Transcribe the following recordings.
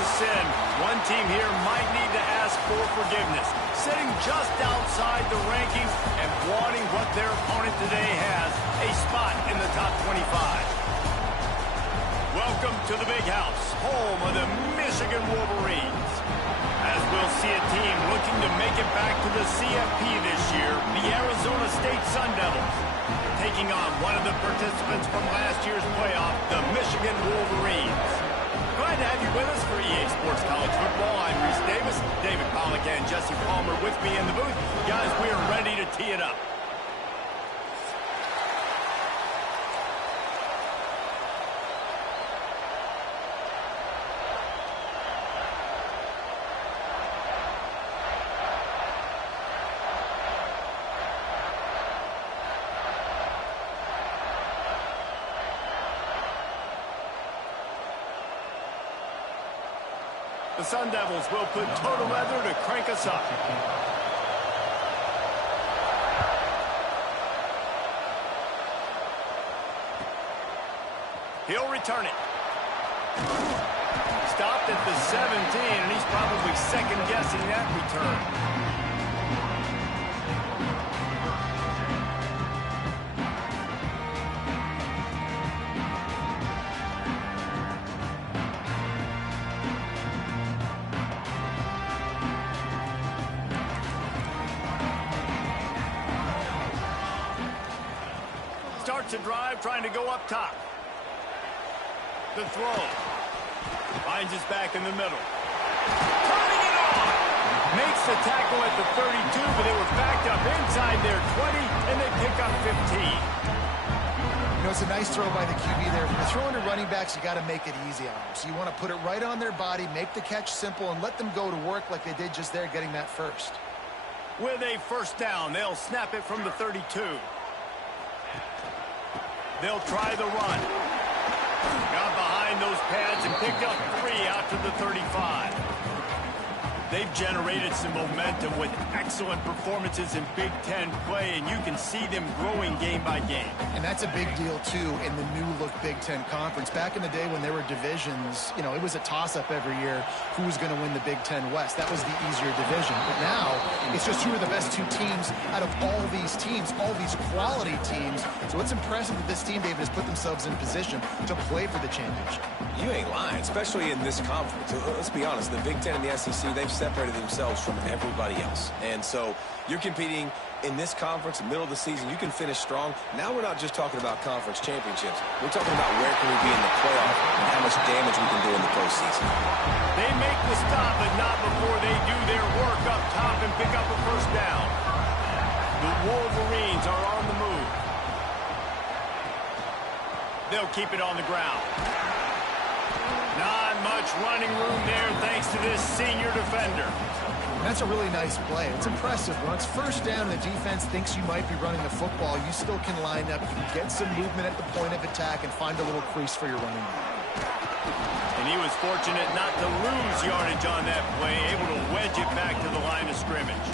a sin. One team here might need to ask for forgiveness, sitting just outside the rankings and wanting what their opponent today has, a spot in the top 25. Welcome to the Big House, home of the Michigan Wolverines. As we'll see a team looking to make it back to the CFP this year, the Arizona State Sun Devils, taking on one of the participants from last year's playoff, the Michigan Wolverines. Glad to have you with us for EA Sports College Football. I'm Reese Davis, David Pollack and Jesse Palmer with me in the booth. Guys, we are ready to tee it up. The Sun Devils will put total leather to crank us up. He'll return it. Stopped at the 17, and he's probably second-guessing that return. Starts a drive trying to go up top. The throw. Finds his back in the middle. Turning it on! Makes the tackle at the 32, but they were backed up inside their 20, and they pick up 15. You know, it's a nice throw by the QB there. When you're throwing to running backs, you got to make it easy on them. So you want to put it right on their body, make the catch simple, and let them go to work like they did just there, getting that first. With a first down, they'll snap it from the 32. They'll try the run. Got behind those pads and picked up 3 out to the 35. They've generated some momentum with excellent performances in Big Ten play, and you can see them growing game by game. And that's a big deal, too, in the new-look Big Ten Conference. Back in the day when there were divisions, you know, it was a toss-up every year who was going to win the Big Ten West. That was the easier division. But now, it's just who are the best 2 teams out of all these teams, all these quality teams. So it's impressive that this team, David, has put themselves in position to play for the championship. You ain't lying, especially in this conference. Let's be honest, the Big Ten and the SEC, they've separated themselves from everybody else. And so you're competing in this conference, middle of the season. You can finish strong. Now we're not just talking about conference championships. We're talking about where can we be in the playoff and how much damage we can do in the postseason. They make the stop, but not before they do their work up top and pick up a first down. The Wolverines are on the move. They'll keep it on the ground. Not much running room there thanks to this senior defender. That's a really nice play. It's impressive. Once first down, the defense thinks you might be running the football. You still can line up, you can get some movement at the point of attack, and find a little crease for your running back. And he was fortunate not to lose yardage on that play, able to wedge it back to the line of scrimmage.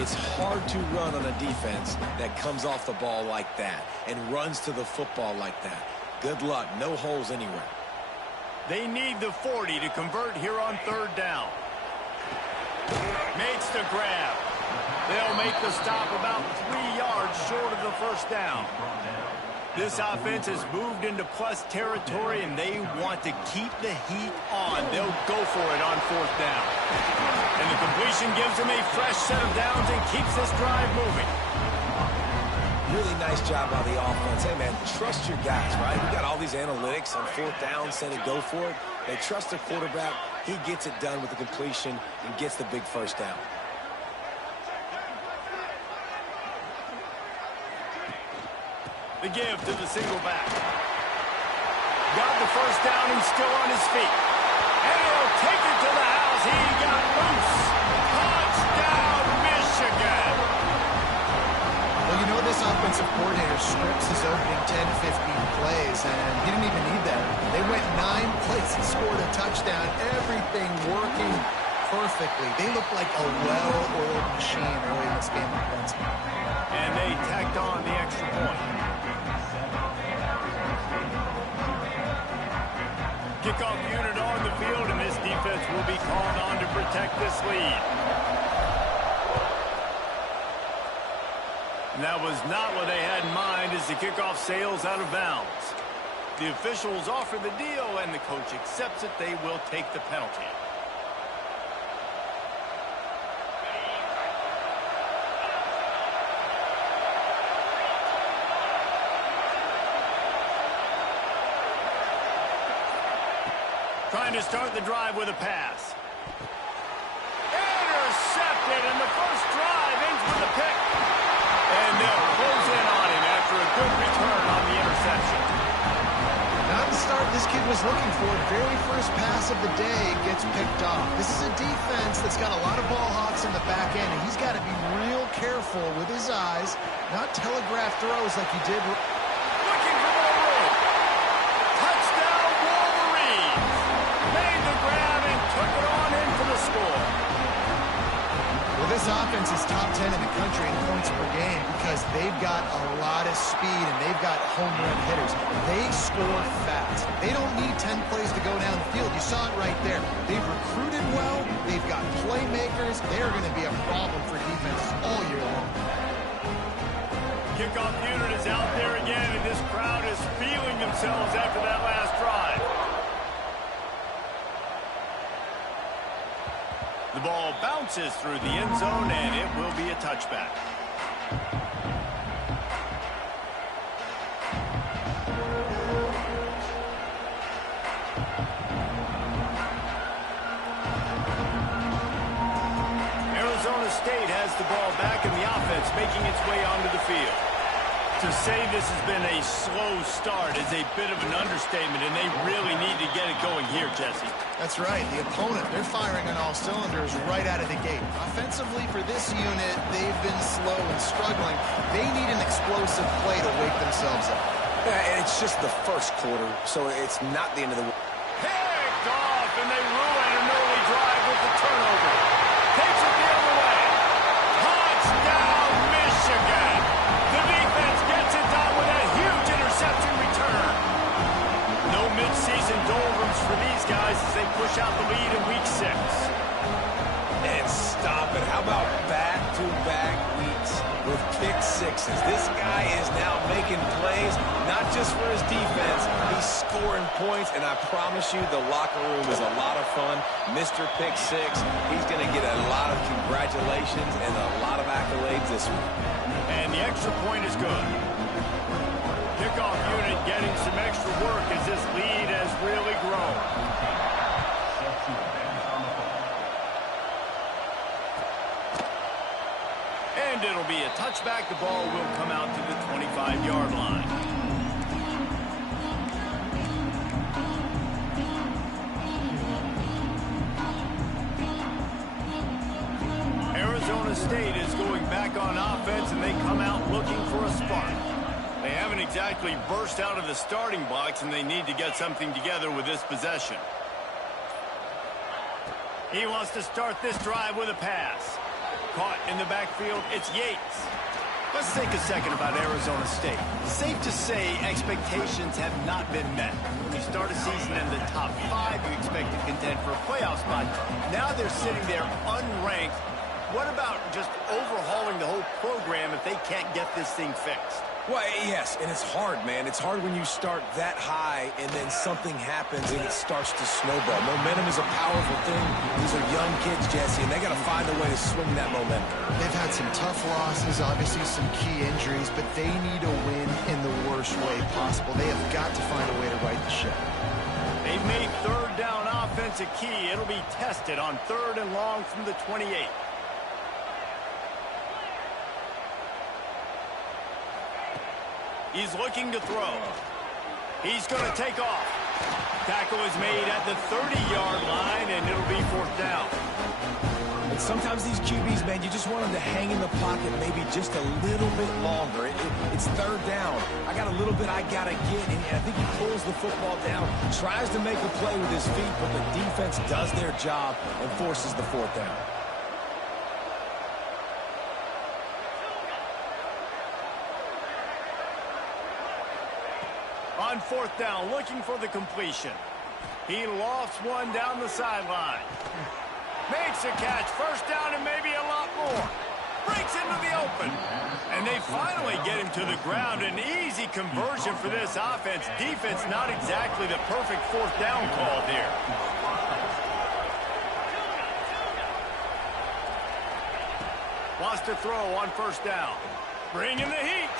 It's hard to run on a defense that comes off the ball like that and runs to the football like that. Good luck. No holes anywhere. They need the 40 to convert here on third down. Makes the grab. They'll make the stop about 3 yards short of the first down. This offense has moved into plus territory, and they want to keep the heat on. They'll go for it on fourth down. And the completion gives them a fresh set of downs and keeps this drive moving. Really nice job by the offense. Hey, man, trust your guys, right? We got all these analytics on fourth down, saying go for it. They trust the quarterback. He gets it done with the completion and gets the big first down. The give to the single back. Got the first down. He's still on his feet. And he'll take it to the house. He got loose. Touchdown, Michigan. Well, you know, this offensive coordinator scripts his opening 10, 15 plays, and he didn't even need that. They went 9 plays and scored a touchdown. Everything working perfectly. They look like a well-oiled machine early in this game offensively. And they tacked on the extra point. Kickoff unit on the backfield, and this defense will be called on to protect this lead. And that was not what they had in mind as the kickoff sails out of bounds. The officials offer the deal, and the coach accepts it. They will take the penalty. Trying to start the drive with a pass. Intercepted, and the first drive ends with a pick. And they'll close in on him after a good return on the interception. Not the start this kid was looking for. Very first pass of the day gets picked off. This is a defense that's got a lot of ball hawks in the back end, and he's got to be real careful with his eyes, not telegraph throws like he did. Looking for more room. Touchdown, Wolverines. Made the grab and took it on in for the score. Well, this offense is top 10 in the country in points per game because they've got a lot of speed and they've got home run hitters. They score fast. They don't need 10 plays to go down the field. You saw it right there. They've recruited well. They've got playmakers. They're going to be a problem for defenses all year long. Kickoff unit is out there again, and this crowd is feeling themselves after that last drive. The ball bounces through the end zone, and it will be a touchback. Arizona State has the ball back, and the offense making its way onto the field. To say this has been a slow start is a bit of an understatement, and they really need to get it going here, Jesse. That's right. The opponent, they're firing on all cylinders right out of the gate. Offensively for this unit, they've been slow and struggling. They need an explosive play to wake themselves up. Yeah, and it's just the first quarter, so it's not the end of the... Picked off, and they ruin an early drive with the turnover. Takes it the other way. Touchdown, Michigan. The defense gets it done with a huge interception return. No mid-season doldrums for these guys as they push out the lead in Week 6. And stop it. How about back-to-back weeks with pick sixes? This guy is now making plays, not just for his defense. He's scoring points, and I promise you the locker room is a lot of fun. Mr. Pick Six, he's going to get a lot of congratulations and a lot of accolades this week. And the extra point is good. Kickoff unit getting some extra work as this lead has really grown. And it'll be a touchback. The ball will come out to the 25-yard line. Arizona State is going back on offense, and they come out looking for a spark. They haven't exactly burst out of the starting blocks, and they need to get something together with this possession. He wants to start this drive with a pass. Caught in the backfield, it's Yates. Let's think a second about Arizona State. Safe to say expectations have not been met. When you start a season in the top 5, you expect to contend for a playoff spot. Now they're sitting there unranked. What about just overhauling the whole program if they can't get this thing fixed? Well, yes, and it's hard, man. It's hard when you start that high and then something happens and it starts to snowball. Momentum is a powerful thing. These are young kids, Jesse, and they got to find a way to swing that momentum. They've had some tough losses, obviously some key injuries, but they need a win in the worst way possible. They have got to find a way to right the ship. They've made third down offense a key. It'll be tested on 3rd and long from the 28. He's looking to throw. He's going to take off. Tackle is made at the 30-yard line, and it'll be 4th down. And sometimes these QBs, man, you just want them to hang in the pocket maybe just a little bit longer. It's 3rd down. I got a little bit I got to get, and I think he pulls the football down, tries to make a play with his feet, but the defense does their job and forces the 4th down. On 4th down, looking for the completion. He lofts one down the sideline. Makes a catch. First down and maybe a lot more. Breaks into the open. And they finally get him to the ground. An easy conversion for this offense. Defense not exactly the perfect fourth down call here. Wants to throw on first down. Bringing the heat.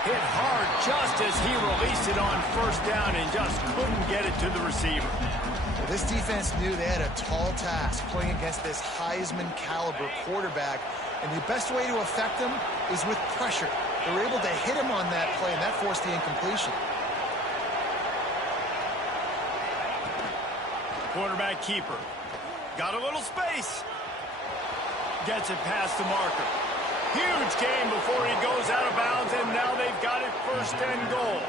Hit hard just as he released it on first down and just couldn't get it to the receiver. Well, this defense knew they had a tall task playing against this Heisman caliber quarterback, and the best way to affect him is with pressure. They were able to hit him on that play, and that forced the incompletion. Quarterback keeper. Got a little space. Gets it past the marker. Huge game before he goes out of bounds, and now they've got it first and goal.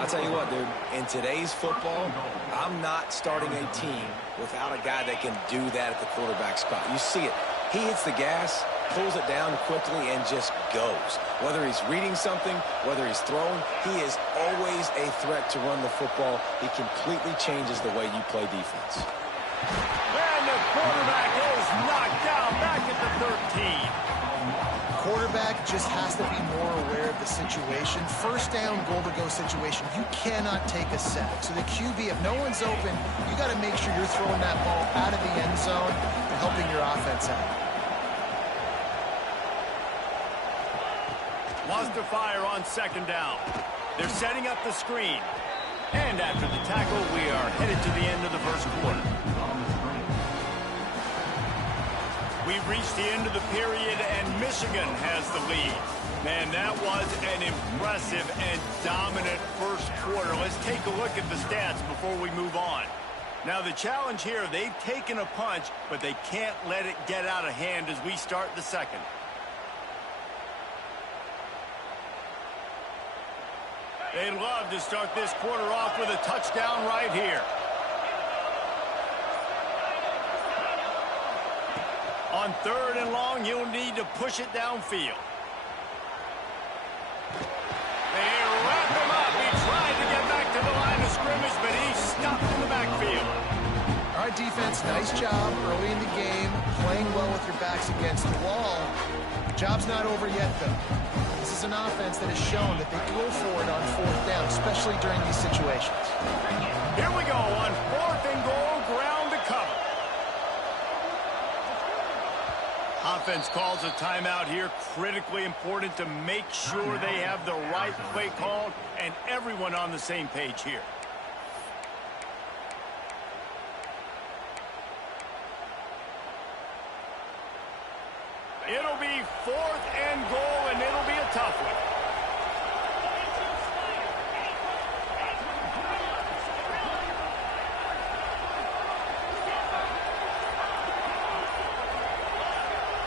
I'll tell you what, dude, in today's football, I'm not starting a team without a guy that can do that at the quarterback spot. You see it. He hits the gas, pulls it down quickly, and just goes. Whether he's reading something, whether he's throwing, he is always a threat to run the football. He completely changes the way you play defense. And the quarterback is knocked down back at the 13. Quarterback just has to be more aware of the situation. First down, goal-to-go situation. You cannot take a sack. So the QB, if no one's open, you got to make sure you're throwing that ball out of the end zone and helping your offense out. Wants to fire on second down. They're setting up the screen. And after the tackle, we are headed to the end of the first quarter. We've reached the end of the period, and Michigan has the lead. Man, that was an impressive and dominant first quarter. Let's take a look at the stats before we move on. Now, the challenge here, they've taken a punch, but they can't let it get out of hand as we start the second. They'd love to start this quarter off with a touchdown right here. On third and long, you'll need to push it downfield. They wrap him up. He tried to get back to the line of scrimmage, but he stopped in the backfield. All right, defense, nice job early in the game, playing well with your backs against the wall. Job's not over yet, though. This is an offense that has shown that they go for it on fourth down, especially during these situations. Here we go on fourth and goal, ground to cover. Offense calls a timeout here. Critically important to make sure they have the right play called and everyone on the same page here. It'll be fourth and goal, and it'll be a tough one.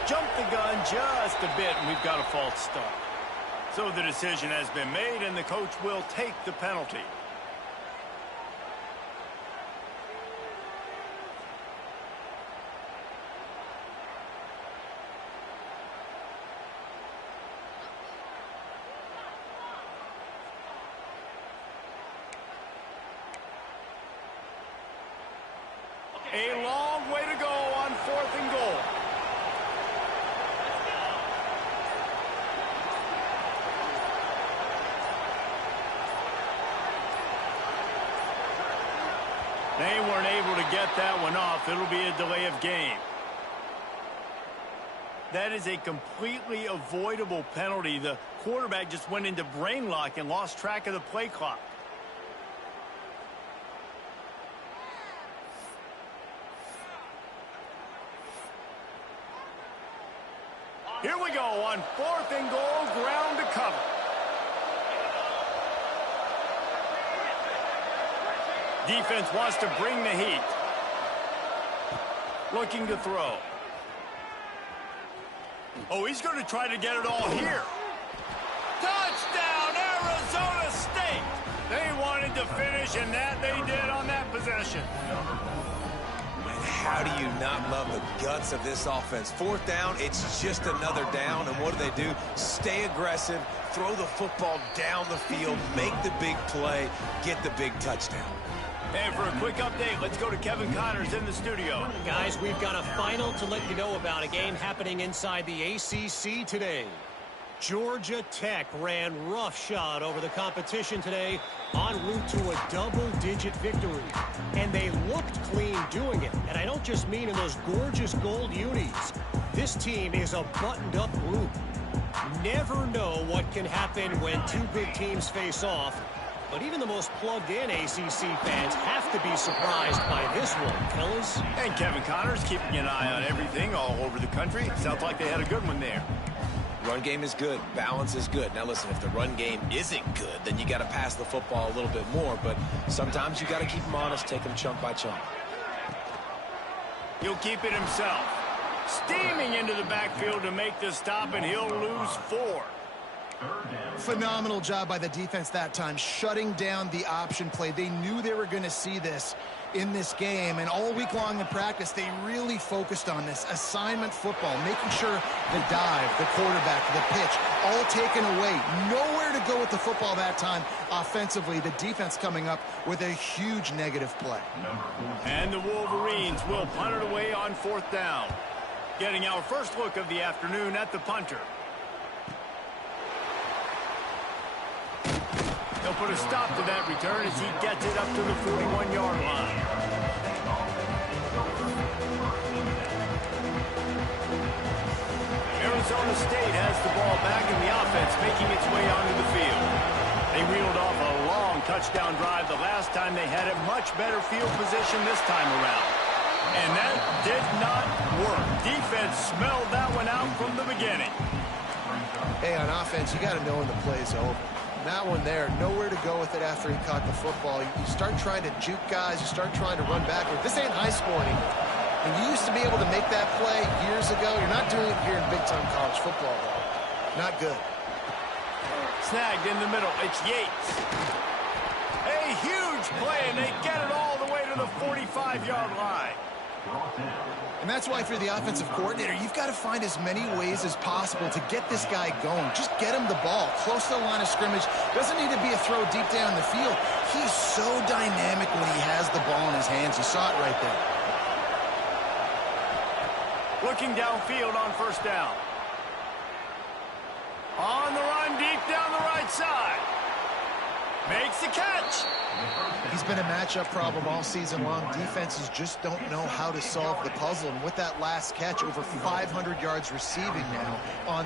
Jumped the gun just a bit, and we've got a false start. So the decision has been made, and the coach will take the penalty. A long way to go on fourth and goal. They weren't able to get that one off. It'll be a delay of game. That is a completely avoidable penalty. The quarterback just went into brain lock and lost track of the play clock. Here we go on fourth and goal, ground to cover. Defense wants to bring the heat. Looking to throw. Oh, he's going to try to get it all here. Touchdown, Arizona State. They wanted to finish, and that they did on that possession. how do you not love the guts of this offense? Fourth down, it's just another down, and what do? Stay aggressive, throw the football down the field, make the big play, get the big touchdown. And for a quick update, let's go to Kevin Connors in the studio. Guys, we've got a final to let you know about, a game happening inside the ACC today. Georgia Tech ran roughshod over the competition today, en route to a double-digit victory. And they looked clean doing it. And I don't just mean in those gorgeous gold unis. This team is a buttoned-up group. Never know what can happen when two good teams face off. But even the most plugged-in ACC fans have to be surprised by this one, fellas. And Kevin Connors keeping an eye on everything all over the country. Sounds like they had a good one there. Run game is good. Balance is good. Now, listen, if the run game isn't good, then you got to pass the football a little bit more. But sometimes you got to keep them honest, take them chunk by chunk. He'll keep it himself. Steaming into the backfield to make the stop, and he'll lose 4. Phenomenal job by the defense that time, shutting down the option play. They knew they were going to see this in this game, and all week long in practice, they really focused on this assignment football, making sure the dive, the quarterback, the pitch, all taken away. Nowhere to go with the football that time offensively. The defense coming up with a huge negative play. And the Wolverines will punt it away on 4th down. Getting our first look of the afternoon at the punter. He'll put a stop to that return as he gets it up to the 41-yard line. Arizona State has the ball back in the offense, making its way onto the field. They reeled off a long touchdown drive the last time they had it. Much better field position this time around. And that did not work. Defense smelled that one out from the beginning. Hey, on offense, you got to know when the play's over. That one there, nowhere to go with it after he caught the football. You start trying to juke guys. You start trying to run backward. This ain't high school anymore. And you used to be able to make that play years ago. You're not doing it here in big-time college football, though. Not good. Snagged in the middle. It's Yates. A huge play, and they get it all the way to the 45-yard line. And that's why for the offensive coordinator, you've got to find as many ways as possible to get this guy going. Just get him the ball close to the line of scrimmage. Doesn't need to be a throw deep down the field. He's so dynamic when he has the ball in his hands. You saw it right there. Looking downfield on 1st down. On the run, deep down the right side. Makes the catch. He's been a matchup problem all season long. Defenses just don't know how to solve the puzzle. And with that last catch, over 500 yards receiving now on the